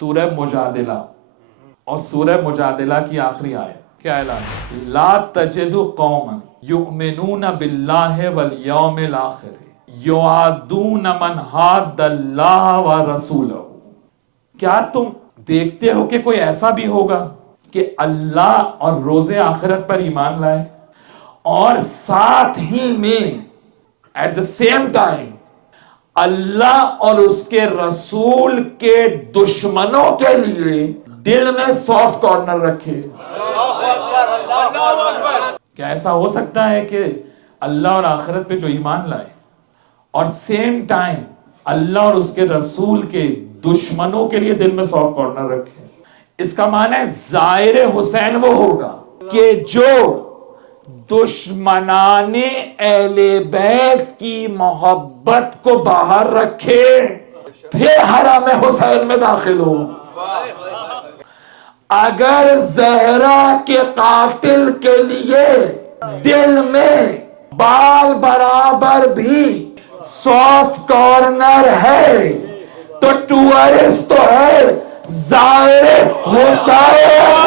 سورہ مجادلہ اور سورہ مجادلہ کی آخری آیت کیا اعلان ہے؟ لا تجد قوما یؤمنون باللہ والیوم الآخر یوادون من حاد اللہ ورسولہ. کیا تم دیکھتے ہو کہ کوئی ایسا بھی ہوگا کہ اللہ اور روز آخرت پر ایمان لائے اور ساتھ ہی میں ایٹ دا سیم ٹائم اللہ اور اس کے رسول کے دشمنوں کے لیے دل میں سافٹ کارنر رکھے؟ کیا ایسا ہو سکتا ہے کہ اللہ اور آخرت پہ جو ایمان لائے اور سیم ٹائم اللہ اور اس کے رسول کے دشمنوں کے لیے دل میں سافٹ کارنر رکھے؟ اس کا معنی ہے زائر حسین وہ ہوگا کہ جو دشمنان اہل بیت کی محبت کو باہر رکھے پھر حرم حسین میں داخل ہو. اگر زہرا کے قاتل کے لیے دل میں بال برابر بھی سافٹ کارنر ہے تو ٹورسٹ تو ہے زائر حسین.